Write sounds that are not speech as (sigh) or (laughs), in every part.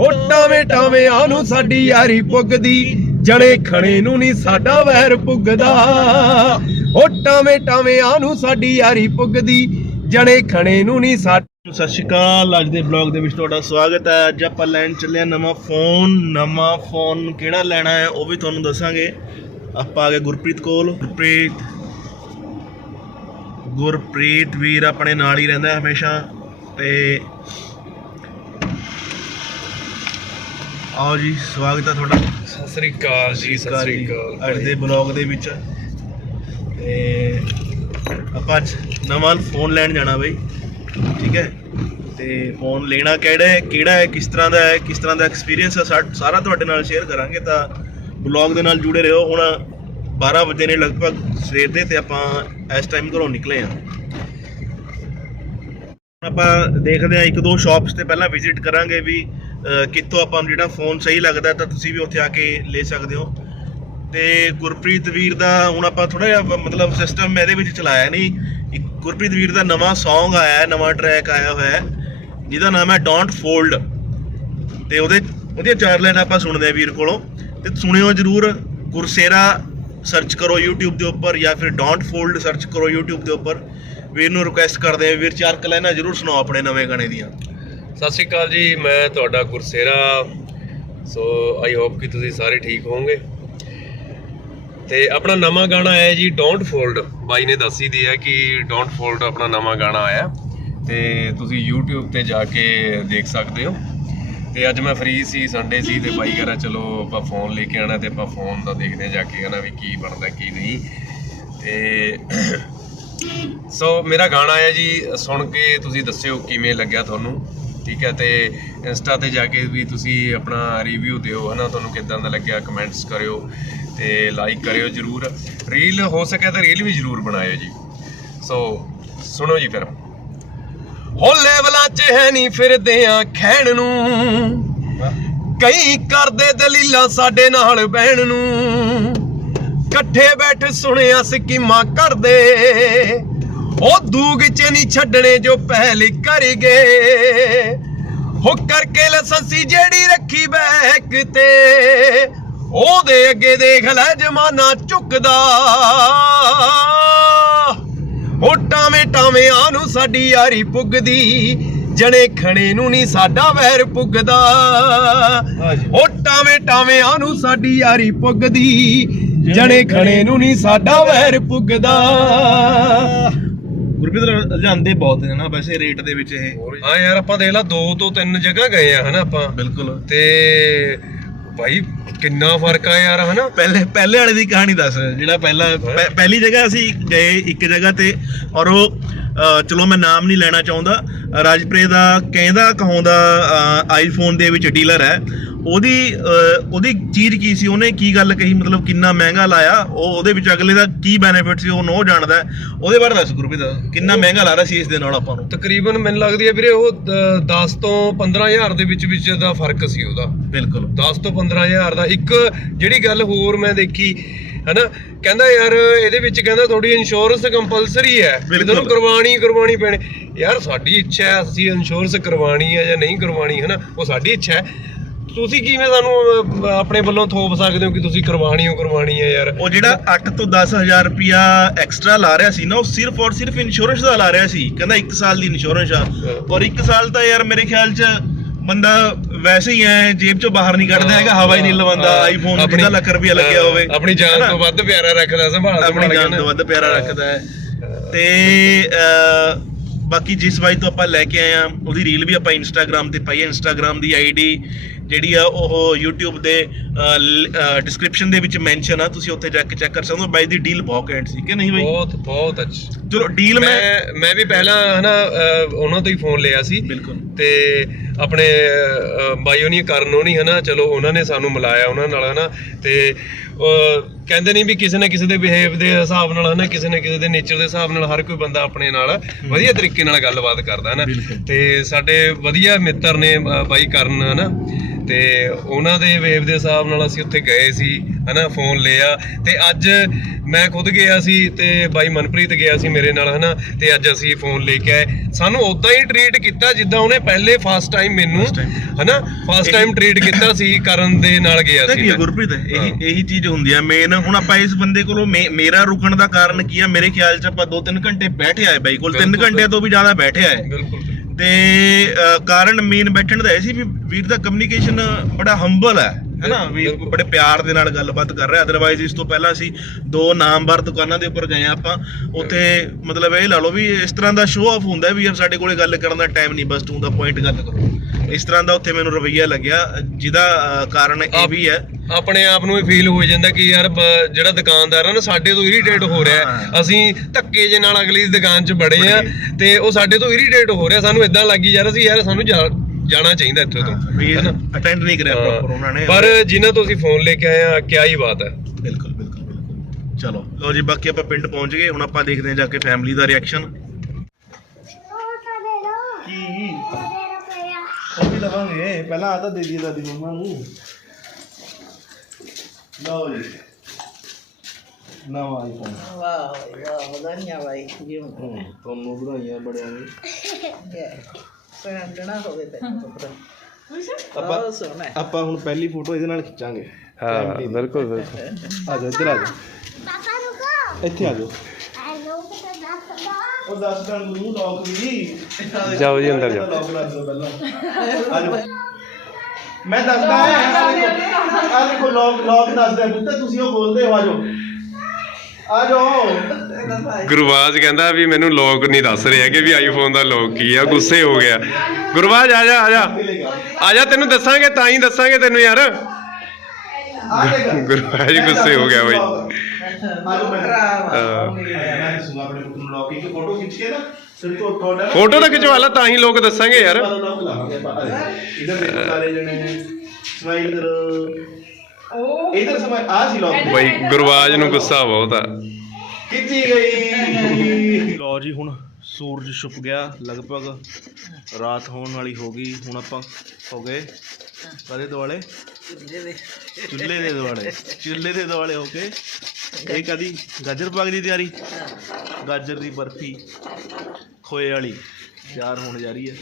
ਓ ਟਾਵੇਂ ਟਾਵੇਂ ਨੂੰ ਸਾਡੀ ਯਾਰੀ ਪੁੱਗਦੀ, ਜਣੇ ਖਣੇ ਨੂੰ ਨਹੀਂ ਸਾਡਾ ਵੈਰ ਪੁੱਗਦਾ। ਓ ਟਾਵੇਂ ਟਾਵੇਂ ਨੂੰ ਸਾਡੀ ਯਾਰੀ ਪੁੱਗਦੀ, ਜਣੇ ਖਣੇ ਨੂੰ ਨਹੀਂ ਸਾਡਾ ਸਤਿ ਸ਼੍ਰੀ ਅਕਾਲ, ਅੱਜ ਦੇ ਬਲੌਗ ਦੇ ਵਿੱਚ ਤੁਹਾਡਾ ਸਵਾਗਤ ਹੈ। ਅੱਜ ਆਪਾਂ ਲੈਣ ਚੱਲੇ ਹਾਂ ਨਵਾਂ ਫੋਨ ਨਵਾਂ ਫੋਨ ਕਿਹੜਾ ਲੈਣਾ ਹੈ, ਉਹ ਵੀ ਤੁਹਾਨੂੰ ਦੱਸਾਂਗੇ। ਆਪਾਂ ਆ ਗਏ ਗੁਰਪ੍ਰੀਤ ਕੋਲ। ਗੁਰਪ੍ਰੀਤ ਗੁਰਪ੍ਰੀਤ ਵੀਰ ਆਪਣੇ ਨਾਲ ਹੀ ਰਹਿੰਦਾ ਹਮੇਸ਼ਾ। ਤੇ ਆਓ ਜੀ ਸਵਾਗਤ ਹੈ ਤੁਹਾਡਾ। ਸਤਿ ਸ੍ਰੀ ਅਕਾਲ ਜੀ ਸਤਿ ਸ੍ਰੀ ਅਕਾਲ ਅੱਜ ਦੇ ਬਲੌਗ ਦੇ ਵਿੱਚ ਤੇ ਆਪਾਂ ਅੱਜ ਨਵਾਂ ਫੋਨ ਲੈਣ ਜਾਣਾ ਬਈ। ਠੀਕ ਹੈ? ਤੇ ਫੋਨ ਲੈਣਾ ਕਿਹੜਾ ਹੈ ਕਿਹੜਾ ਹੈ ਕਿਸ ਤਰ੍ਹਾਂ ਦਾ ਹੈ ਕਿਸ ਤਰ੍ਹਾਂ ਦਾ ਐਕਸਪੀਰੀਅੰਸ ਹੈ ਸਾਰਾ ਤੁਹਾਡੇ ਨਾਲ ਸ਼ੇਅਰ ਕਰਾਂਗੇ ਤਾਂ ਬਲੌਗ ਦੇ ਨਾਲ ਜੁੜੇ ਰਹੋ। ਹੁਣ 12 ਵਜੇ ਨੇ ਲਗਭਗ ਸਵੇਰ ਦੇ ਤੇ ਆਪਾਂ ਇਸ ਟਾਈਮ ਘਰੋਂ ਨਿਕਲੇ ਆ ਆਪਾਂ ਦੇਖਦੇ ਆ ਇੱਕ ਦੋ ਸ਼ਾਪਸ ਤੇ ਪਹਿਲਾਂ ਵਿਜ਼ਿਟ ਕਰਾਂਗੇ ਵੀ ਕਿੱਥੋਂ ਆਪਾਂ ਨੂੰ ਜਿਹੜਾ ਫੋਨ ਸਹੀ ਲੱਗਦਾ ਤਾਂ ਤੁਸੀਂ ਵੀ ਉੱਥੇ ਆ ਕੇ ਲੈ ਸਕਦੇ ਹੋ। ਤੇ ਗੁਰਪ੍ਰੀਤ ਵੀਰ ਦਾ ਹੁਣ ਆਪਾਂ ਥੋੜਾ ਜਿਹਾ ਮਤਲਬ ਸਿਸਟਮ ਇਹਦੇ ਵਿੱਚ ਚਲਾਇਆ ਨਹੀਂ ਇੱਕ ਗੁਰਪ੍ਰੀਤ ਵੀਰ ਦਾ ਨਵਾਂ Song ਆਇਆ ਹੈ, ਨਵਾਂ ਟਰੈਕ ਆਇਆ ਹੋਇਆ ਹੈ, ਜਿਹਦਾ ਨਾਮ ਹੈ ਡੋਂਟ ਫੋਲਡ ਤੇ ਉਹਦੇ, ਉਹਦੀਆਂ ਚਾਰ ਲਾਈਨ ਆਪਾਂ ਸੁਣਦੇ ਆ ਵੀਰ ਕੋਲੋਂ। ਤੇ ਸੁਣਿਓ ਜਰੂਰ, ਗੁਰਸੇਰਾ ਸਰਚ ਕਰੋ YouTube ਦੇ ਉੱਪਰ ਜਾਂ ਫਿਰ ਡੋਂਟ ਫੋਲਡ ਸਰਚ ਕਰੋ YouTube ਦੇ ਉੱਪਰ। ਵੀਰ ਨੂੰ ਰਿਕੁਐਸਟ ਕਰਦੇ ਆ ਵੀਰ ਚਾਰ ਕੁ ਜਰੂਰ ਸੁਣਾਓ ਆਪਣੇ ਨਵੇਂ ਗਾਣੇ ਦੀਆਂ। ਸਤਿ ਸ਼੍ਰੀ ਅਕਾਲ ਜੀ, ਮੈਂ ਤੁਹਾਡਾ ਗੁਰਸੇਰਾ। ਸੋ ਆਈ ਹੋਪ ਕਿ ਤੁਸੀਂ ਸਾਰੇ ਠੀਕ ਹੋਵੋਗੇ। ਤੇ ਆਪਣਾ ਨਵਾਂ ਗਾਣਾ ਆਇਆ ਜੀ ਡੋਂਟ ਫੋਲਡ ਬਾਈ ਨੇ ਦੱਸੀ ਦੀ ਹੈ ਕਿ ਡੋਂਟ ਫੋਲਡ ਆਪਣਾ ਨਵਾਂ ਗਾਣਾ ਆਇਆ। ਤੇ ਤੁਸੀਂ YouTube ਤੇ ਜਾ ਕੇ ਦੇਖ ਸਕਦੇ ਹੋ। ਤੇ ਅੱਜ ਮੈਂ ਫ੍ਰੀ ਸੀ ਸੰਡੇ ਸੀ, ਤੇ ਬਾਈ ਕਹਿੰਦਾ ਚਲੋ ਆਪਾਂ ਫੋਨ ਲੈ ਕੇ ਆਣਾ ਤੇ ਆਪਾਂ ਫੋਨ ਦਾ ਦੇਖਦੇ ਹਾਂ ਜਾ ਕੇ ਹਨਾ ਵੀ ਕੀ ਬਣਦਾ, ਕੀ ਨਹੀਂ। ਤੇ (coughs) ਸੋ ਮੇਰਾ ਗਾਣਾ ਆਇਆ ਜੀ, ਸੁਣ ਕੇ ਤੁਸੀਂ ਦੱਸਿਓ ਕਿਵੇਂ ਲੱਗਿਆ ਤੁਹਾਨੂੰ। ਠੀਕ ਹੈ ਤੇ ਇੰਸਟਾ ਤੇ ਜਾ ਕੇ ਵੀ ਤੁਸੀਂ ਆਪਣਾ ਰਿਵਿਊ ਦਿਓ ਹਨਾ? ਤੁਹਾਨੂੰ ਕਿਦਾਂ ਦਾ ਲੱਗਿਆ? ਕਮੈਂਟਸ ਕਰਿਓ ਤੇ ਲਾਈਕ ਕਰਿਓ ਜਰੂਰ। ਰੀਲ ਹੋ ਸਕਿਆ ਤਾਂ ਰੀਲ ਵੀ ਜਰੂਰ ਬਣਾਇਓ ਜੀ। ਸੋ ਸੁਣੋ ਜੀ ਫਿਰ। ਹੋ ਲੈਵਲਾਂ 'ਚ ਹੈ ਨਹੀਂ ਫਿਰਦੇ ਆ ਖੈਣ ਨੂੰ ਕਈ ਕਰਦੇ ਦਲੀਲਾਂ ਸਾਡੇ ਨਾਲ ਬਹਿਣ ਨੂੰ। ਇਕੱਠੇ ਬੈਠ ਸੁਣਿਆ ਸਕੀਮਾਂ ਕਰਦੇ। ਉਹ ਦੂਗ ਚ ਨਹੀਂ ਛੱਡਣੇ ਜੋ ਪਹਿਲ ਕਰ ਗਏ। ਹੋ ਕਰਕੇ ਲਸੰਸੀ ਜਿਹੜੀ ਰੱਖੀ ਬੈਕ ਤੇ ਉਹਦੇ ਅੱਗੇ ਦੇਖ ਲੈ ਜਮਾਨਾ ਝੁਕਦਾ ਹੋ ਟਾਵੇਂ ਟਾਵੇਂ ਆ ਨੂੰ ਸਾਡੀ ਯਾਰੀ ਪੁੱਗਦੀ ਜਣੇ ਖਣੇ ਨੂੰ ਨਹੀਂ ਸਾਡਾ ਵੈਰ ਪੁੱਗਦਾ। ਉਹ ਟਾਵੇਂ ਟਾਵੇਂ ਆ ਨੂੰ ਸਾਡੀ ਯਾਰੀ ਪੁੱਗਦੀ ਜਣੇ ਖਣੇ ਨੂੰ ਨਹੀਂ ਸਾਡਾ ਵੈਰ ਪੁੱਗਦਾ। ਗੁਰਪ੍ਰੀਤ ਲਿਆਂਦੇ ਬਹੁਤ ਨੇ ਨਾ ਵੈਸੇ ਰੇਟ ਦੇ ਵਿੱਚ ਇਹ। ਹਾਂ ਯਾਰ ਆਪਾਂ ਦੇਖ ਲਾ ਦੋ ਤੋਂ ਤਿੰਨ ਜਗ੍ਹਾ ਗਏ ਆ ਹਨਾ ਆਪਾਂ। ਬਿਲਕੁਲ। ਤੇ ਭਾਈ ਕਿੰਨਾ ਫ਼ਰਕ ਆ ਯਾਰ ਹਨਾ? ਪਹਿਲੇ ਪਹਿਲੇ ਵਾਲੇ ਦੀ ਕਹਾਣੀ ਦੱਸ ਜਿਹੜਾ ਪਹਿਲਾ ਪਹਿ- ਪਹਿਲੀ ਜਗ੍ਹਾ ਅਸੀਂ ਗਏ ਇੱਕ ਜਗ੍ਹਾ ਤੇ ਔਰ ਉਹ ਚਲੋ ਮੈਂ ਨਾਮ ਨਹੀਂ ਲੈਣਾ ਚਾਹੁੰਦਾ। ਰਾਜਪ੍ਰੇ ਦਾ ਕਹਿੰਦਾ ਕਹਾਉਂਦਾ ਆਈਫੋਨ ਦੇ ਵਿੱਚ ਡੀਲਰ ਹੈ। ਉਹਦੀ ਉਹਦੀ ਚੀਜ਼ ਕੀ ਸੀ? ਉਹਨੇ ਕੀ ਗੱਲ ਕਹੀ? ਮਤਲਬ ਕਿੰਨਾ ਮਹਿੰਗਾ ਲਾਇਆ? ਉਹ ਉਹਦੇ ਵਿੱਚ ਅਗਲੇ ਦਾ ਕੀ ਬੈਨੀਫਿਟ ਸੀ? ਉਹ ਨੋ ਜਾਣਦਾ। ਉਹਦੇ ਬਾਰੇ ਦੱਸ ਗੁਰਪ੍ਰੀਤ ਕਿੰਨਾ ਮਹਿੰਗਾ ਲਾ ਰਿਹਾ ਸੀ ਇਸ ਦੇ ਨਾਲ ਆਪਾਂ ਨੂੰ? ਤਕਰੀਬਨ ਮੈਨੂੰ ਲੱਗਦੀ ਹੈ ਵੀਰੇ ਉਹ 10 ਤੋਂ 15000 ਦੇ ਵਿੱਚ ਵਿੱਚ ਦਾ ਫ਼ਰਕ ਸੀ ਉਹਦਾ। ਬਿਲਕੁਲ। 10 ਤੋਂ 15000 ਦਾ। ਇੱਕ ਜਿਹੜੀ ਗੱਲ ਹੋਰ ਮੈਂ ਦੇਖੀ ਹਨਾ? ਕਹਿੰਦਾ ਯਾਰ ਇਹਦੇ ਵਿੱਚ ਕਹਿੰਦਾ ਥੋੜੀ ਇੰਸ਼ੋਰੈਂਸ ਕੰਪਲਸਰੀ ਹੈ। ਵੀ। ਤੁਹਾਨੂੰ ਕਰਵਾਣੀ ਕਰਵਾਣੀ ਪੈਣੀ। ਯਾਰ ਸਾਡੀ ਇੱਛਾ ਹੈ ਅਸੀਂ ਇੰਸ਼ੋਰੈਂਸ ਕਰਵਾਣੀ ਹੈ ਜਾਂ ਨਹੀਂ ਕਰਵਾਣੀ ਹਨਾ? ਉਹ ਸਾਡੀ ਇੱਛਾ ਹੈ। ਤੁਸੀਂ ਕਿਵੇਂ ਸਾਨੂੰ ਆਪਣੇ ਵੱਲੋਂ ਥੋਪ ਸਕਦੇ ਹੋ ਕਿ ਤੁਸੀਂ ਕਰਵਾਣੀ ਹੋ ਕਰਵਾਣੀ ਹੈ ਯਾਰ? ਉਹ ਜਿਹੜਾ 8 ਤੋਂ 10000 ਰੁਪਿਆ ਐਕਸਟਰਾ ਲਾ ਰਿਹਾ ਸੀ ਨਾ ਉਹ ਸਿਰਫ ਔਰ ਸਿਰਫ ਇੰਸ਼ੋਰੈਂਸ ਦਾ ਲਾ ਰਿਹਾ ਸੀ। ਕਹਿੰਦਾ 1 ਸਾਲ ਦੀ ਇੰਸ਼ੋਰੈਂਸ ਆ। ਔਰ 1 ਸਾਲ ਤਾਂ ਯਾਰ ਮੇਰੇ ਖਿਆਲ 'ਚ ਬੰਦਾ ਵੈਸੇ ਹੀ ਐ ਜੇਬ 'ਚੋਂ ਬਾਹਰ ਨਹੀਂ ਕੱਢਦਾ ਹੈਗਾ ਹਵਾ ਹੀ ਨਹੀਂ ਲਵਾਉਂਦਾ ਆਈਫੋਨ 20 ਲੱਖ ਰੁਪਿਆ ਲੱਗਿਆ ਹੋਵੇ ਆਪਣੀ ਜਾਨ? ਤੋਂ ਵੱਧ ਪਿਆਰਾ ਰੱਖਦਾ ਸੰਭਾਲ ਆਪਣੀ ਜਾਨ। ਤੋਂ ਵੱਧ ਪਿਆਰਾ ਰੱਖਦਾ ਹੈ ਤੇ ਬਾਕੀ ਜਿਸ ਬਾਈ ਤੋਂ ਆਪਾਂ ਲੈ ਕੇ ਆਏ ਆ ਉਹਦੀ ਰੀਲ ਵੀ ਆਪਾਂ ਇੰਸਟਾਗ੍ਰam ਤੇ ਪਾਈ ਹੈ। ਇੰਸਟਾਗ੍ਰam ਦੀ ਆਈਡੀ ਜਿਹੜੀ ਆ ਉਹ YouTube ਦੇ ਡਿਸਕ੍ਰਿਪਸ਼ਨ ਦੇ ਵਿੱਚ ਮੈਂਸ਼ਨ ਆ। ਤੁਸੀਂ ਉੱਥੇ ਜਾ ਕੇ ਚੈੱਕ ਕਰ ਸਕਦੇ ਹੋ। ਬਾਈ ਦੀ ਡੀਲ ਬਹੁਤ ਘੈਂਟ ਸੀ ਕਿ ਨਹੀਂ ਬਾਈ? ਬਹੁਤ ਬਹੁਤ ਅੱਛਾ। ਚਲੋ ਡੀਲ ਮੈਂ ਮੈਂ ਵੀ ਪਹਿਲਾਂ ਹਨਾ ਉਹਨਾਂ ਤੋਂ ਹੀ ਫੋਨ ਲਿਆ ਸੀ। ਬਿਲਕੁਲ। ਤੇ ਆਪਣੇ ਬਾਈ ਹੋਣੀ ਕਰਨ ਹੋਣੀ ਹਨਾ ਚਲੋ ਉਹਨਾਂ ਨੇ ਸਾਨੂੰ ਮਿਲਾਇਆ ਉਹਨਾਂ ਨਾਲ ਹਨਾ। ਤੇ ਕਹਿੰਦੇ ਨਹੀਂ ਵੀ ਕਿਸੇ ਨਾ ਕਿਸੇ ਦੇ ਬਿਹੇਵ ਦੇ ਹਿਸਾਬ ਨਾਲ ਹਨਾ ਕਿਸੇ ਨਾ ਕਿਸੇ ਦੇ ਨੇਚਰ ਦੇ ਹਿਸਾਬ ਨਾਲ ਹਰ ਕੋਈ ਬੰਦਾ ਆਪਣੇ ਨਾਲ ਵਧੀਆ ਤਰੀਕੇ ਨਾਲ ਗੱਲਬਾਤ ਕਰਦਾ ਹਨਾ। ਤੇ ਸਾਡੇ ਵਧੀਆ ਮਿੱਤਰ ਨੇ ਬਾਈ ਕਰਨ ਹਨਾ ਤੇ ਉਹਨਾਂ ਦੇ ਵੇਵ ਦੇ ਹਿਸਾਬ ਨਾਲ ਅਸੀਂ ਉੱਥੇ ਗਏ ਸੀ ਹਨਾ ਫੋਨ ਲਿਆ। ਤੇ ਅੱਜ ਮੈਂ ਖੁਦ ਗਿਆ ਸੀ ਤੇ ਬਾਈ ਮਨਪ੍ਰੀਤ ਗਿਆ ਸੀ ਮੇਰੇ ਨਾਲ ਹਨਾ ਤੇ ਅੱਜ ਅਸੀਂ ਫੋਨ ਲੈ ਕੇ ਆਏ। ਸਾਨੂੰ ਉਦਾਂ ਹੀ ਟ੍ਰੀਟ ਕੀਤਾ ਜਿੱਦਾਂ ਉਹਨੇ ਪਹਿਲੇ ਫਸਟ ਟਾਈਮ ਮੈਨੂੰ। ਹਨਾ ਫਸਟ ਟਾਈਮ ਟ੍ਰੀਟ ਕੀਤਾ ਸੀ ਕਰਨ ਦੇ ਨਾਲ ਗਿਆ ਸੀ ਮੈਂ। ਗੁਰਪ੍ਰੀਤ ਇਹੀ ਇਹੀ ਚੀਜ਼ ਹੁੰਦੀ ਆ ਮੇਨ ਹੁਣ ਆਪਾਂ ਇਸ ਬੰਦੇ ਕੋਲੋਂ ਮੇਰਾ ਰੁਕਣ ਦਾ ਕਾਰਨ ਕੀ ਆ? ਮੇਰੇ ਖਿਆਲ ਚ ਆਪਾਂ 2-3 ਘੰਟੇ ਬੈਠੇ ਆਏ ਬਾਈ ਕੋਲ 3 ਬਿਲਕੁਲ, ਘੰਟਿਆਂ ਤੋਂ ਵੀ ਜ਼ਿਆਦਾ ਬੈਠੇ ਆਏ। ਬਿਲਕੁਲ। ਤੇ ਕਾਰਨ ਮੇਨ ਬੈਠਣ ਦਾ ਇਹ ਸੀ ਵੀ ਵੀਰ ਦਾ ਕਮਿਊਨੀਕੇਸ਼ਨ ਬੜਾ ਹੰਬਲ ਹੈ। ਹੈਨਾ ਵੀ। ਬੜੇ ਪਿਆਰ ਦੇ ਨਾਲ ਗੱਲਬਾਤ ਕਰ ਰਿਹਾ ਅਦਰਵਾਈਜ਼ ਇਸ ਤੋਂ ਪਹਿਲਾਂ ਅਸੀਂ ਦੋ ਨਾਮਵਰ ਦੁਕਾਨਾਂ ਦੇ ਉੱਪਰ ਗਏ ਹਾਂ ਆਪਾਂ ਉੱਥੇ ਮਤਲਬ ਇਹ ਲਾ ਲਓ ਵੀ ਇਸ ਤਰ੍ਹਾਂ ਦਾ ਸ਼ੋਅ ਆਫ ਹੁੰਦਾ ਵੀ ਯਾਰ ਸਾਡੇ ਕੋਲੇ ਗੱਲ ਕਰਨ ਦਾ ਟਾਈਮ ਨਹੀਂ ਬਸ ਤੂੰ ਦਾ ਪੁਆਇੰਟ ਗੱਲ ਕਰੋ ਇਸ ਤਰ੍ਹਾਂ ਦਾ ਉੱਥੇ ਮੈਨੂੰ ਰਵਈਆ ਲੱਗਿਆ ਜਿਹਦਾ ਕਾਰਨ ਇਹ ਵੀ ਹੈ ਆਪਣੇ ਆਪ ਨੂੰ ਵੀ ਫੀਲ ਹੋ ਜਾਂਦਾ ਕਿ ਯਾਰ ਜਿਹੜਾ ਦੁਕਾਨਦਾਰ ਆ ਨਾ ਸਾਡੇ ਤੋਂ ਇਰੀਟੇਟ ਹੋ ਰਿਹਾ ਹੈ। ਹਾਂ। ਅਸੀਂ ਧੱਕੇ ਜੇ ਨਾਲ ਅਗਲੀ ਦੁਕਾਨ 'ਚ ਬੜੇ ਆ ਤੇ ਉਹ ਸਾਡੇ ਤੋਂ ਇਰੀਟੇਟ ਹੋ ਰਿਹਾ ਸਾਨੂੰ ਇਦਾਂ ਲੱਗੀ ਯਾਰ ਅਸੀਂ ਯਾਰ ਸਾਨੂੰ ਜਾਣਾ ਚਾਹੀਦਾ ਇੱਥੋਂ ਤੋਂ। ਵੀ? ਅਟੈਂਡ ਨਹੀਂ ਕਰਿਆ ਪ੍ਰੋਪਰ ਉਹਨਾਂ ਨੇ। ਪਰ ਜਿਨ੍ਹਾਂ ਤੋਂ ਅਸੀਂ ਫੋਨ ਲੈ ਕੇ ਆਏ ਆ ਕਿਆ ਹੀ ਬਾਤ ਹੈ। ਬਿਲਕੁਲ ਬਿਲਕੁਲ ਬਿਲਕੁਲ। ਚਲੋ ਲੋ ਜੀ ਬਾਕੀ ਆਪਾਂ ਪਿੰਡ ਪਹੁੰਚ ਗਏ। ਹੁਣ ਆਪਾਂ ਦੇਖਦੇ ਹਾਂ ਜਾ ਕੇ ਫੈਮਿਲੀ ਦਾ ਰਿਐਕਸ਼ਨ ਕੀ? ਉਹ ਵੀ ਲਵਾਂਗੇ। ਪਹਿਲਾਂ ਆ ਤਾਂ ਦੇ ਦਈਏ ਦਾਦੀ ਮੰਮਾ ਨੂੰ। ਲਓ ਜੀ। ਨਵਾਂ ਆਈਫੋਨ ਵਾਹ ਵਾਹ ਵਧਾਈਆਂ ਬਾਈ। ਜੀ ਤੁਹਾਨੂੰ ਵਧਾਈਆਂ ਬੜਿਆਂ ਨੇ। (laughs) ਸੰਡਣਾ ਹੋਵੇ ਤੈਨੂੰ ਆਪਾਂ ਬਹੁਤ ਸੋਹਣਾ ਹੈ। ਆਪਾਂ ਹੁਣ ਪਹਿਲੀ ਫੋਟੋ ਇਹਦੇ ਨਾਲ ਖਿੱਚਾਂਗੇ। ਹਾਂ ਬਿਲਕੁਲ ਬਿਲਕੁਲ। ਆ ਜਾਓ ਇੱਧਰ ਆ ਜਾਓ। ਪਾਪਾ ਰੁਕੋ। ਇੱਥੇ ਆ ਜਾਓ। ਉਹ ਦੱਸ ਨੂੰ ਲੌਕ ਵੀ। ਜਾਓ ਜੀ ਅੰਦਰ ਜਾਓ। ਲੌਕ ਲਾ ਦਿਓ ਪਹਿਲਾਂ। ਆ ਜਾਓ। ਮੈਂ ਦੱਸਦਾ ਹਾਂ ਆ ਦੇਖੋ ਆ ਦੇਖੋ ਲੌਕ ਲੌਕ ਦੱਸਦਾ ਪੁੱਤ ਤੁਸੀਂ ਉਹ ਬੋਲਦੇ ਹੋ ਆ ਜਾਓ। ਆ ਜਾਓ ਗੁਰਵਾਜ ਕਹਿੰਦਾ ਵੀ ਮੈਨੂੰ ਲੋਕ ਨਹੀਂ ਦੱਸ ਰਿਹਾ ਕਿ ਵੀ ਆਈਫੋਨ ਦਾ ਲੋਕ ਕੀ ਆ ਗੁੱਸੇ ਹੋ ਗਿਆ। ਗੁਰਵਾਜ ਆ ਜਾ ਆ ਜਾ। ਆ ਜਾ ਤੈਨੂੰ ਦੱਸਾਂਗੇ ਤਾਂ ਹੀ ਦੱਸਾਂਗੇ ਤੈਨੂੰ ਯਾਰ। ਗੁਰਵਾਜ ਗੁੱਸੇ ਹੋ ਗਿਆ ਬਈ। ਫੋਟੋ ਤੋਂ ਤੁਹਾਡਾ ਫੋਟੋ ਤਾਂ ਖਿਚਵਾ ਲਾ ਤਾਂ ਹੀ ਲੋਕ ਦੱਸਾਂਗੇ ਯਾਰ। ਇਧਰ ਸਾਰੇ ਜਣੇ ਸਮਾਈਲ ਕਰੋ। ਇਧਰ ਸਮਾਈਲ ਆ ਸੀ ਲੌਕ ਬਈ ਗੁਰਵਾਜ ਨੂੰ ਗੁੱਸਾ ਬਹੁਤ ਆ ਖਿੱਚੀ ਗਈ। ਲੋ ਜੀ ਹੁਣ ਸੂਰਜ ਛੁਪ ਗਿਆ ਲਗਭਗ ਰਾਤ ਹੋਣ ਵਾਲੀ ਹੋ ਗਈ ਹੁਣ ਆਪਾਂ ਹੋ ਗਏ ਕਦੇ ਦੁਆਲੇ? ਚੁੱਲ੍ਹੇ ਦੇ ਦੁਆਲੇ। ਚੁੱਲ੍ਹੇ ਦੇ ਦੁਆਲੇ ਹੋ ਕੇ ਇਹ ਕਦੀ ਗਾਜਰ ਪਾਕ ਦੀ ਤਿਆਰੀ? ਗਾਜਰ ਦੀ ਬਰਫੀ ਖੋਏ ਵਾਲੀ ਤਿਆਰ ਹੋਣ ਜਾ ਰਹੀ ਹੈ।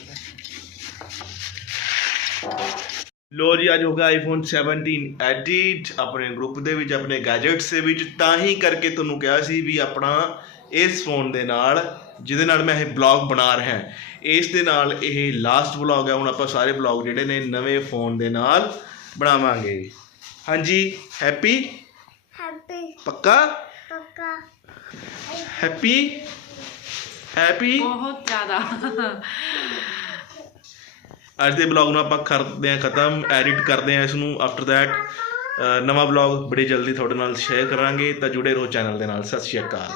ਲੋ ਜੀ ਅੱਜ ਹੋ ਗਿਆ ਆਈਫੋਨ 17 ਐਡਿਟ ਆਪਣੇ ਗਰੁੱਪ ਦੇ ਵਿੱਚ ਆਪਣੇ ਗੈਜਟਸ ਦੇ ਵਿੱਚ। ਤਾਂ ਹੀ ਕਰਕੇ ਤੁਹਾਨੂੰ ਕਿਹਾ ਸੀ ਵੀ ਆਪਣਾ ਇਸ ਫੋਨ ਦੇ ਨਾਲ ਜਿਹਦੇ ਨਾਲ ਮੈਂ ਇਹ ਬਲੌਗ ਬਣਾ ਰਿਹਾ ਹਾਂ। ਇਸ ਦੇ ਨਾਲ ਇਹ ਲਾਸਟ ਬਲੌਗ ਹੈ ਹੁਣ ਆਪਾਂ ਸਾਰੇ ਬਲੌਗ ਜਿਹੜੇ ਨੇ ਨਵੇਂ ਫੋਨ ਦੇ ਨਾਲ ਬਣਾਵਾਂਗੇ। ਹਾਂਜੀ ਹੈਪੀ ਹੈਪੀ ਪੱਕਾ? ਪੱਕਾ। ਹੈਪੀ ਹੈਪੀ ਬਹੁਤ ਜ਼ਿਆਦਾ। ਅੱਜ ਦੇ ਬਲੌਗ ਨੂੰ ਆਪਾਂ ਕਰਦੇ ਹਾਂ ਖਤਮ ਐਡਿਟ ਕਰਦੇ ਹਾਂ ਇਸ ਨੂੰ ਆਫਟਰ ਥੈਟ ਨਵਾਂ ਬਲੌਗ ਬੜੇ ਜਲਦੀ ਤੁਹਾਡੇ ਨਾਲ ਸ਼ੇਅਰ ਕਰਾਂਗੇ, ਤਾਂ ਜੁੜੇ ਰਹੋ ਚੈਨਲ ਦੇ ਨਾਲ, ਸਤਿ ਸ਼੍ਰੀ ਅਕਾਲ।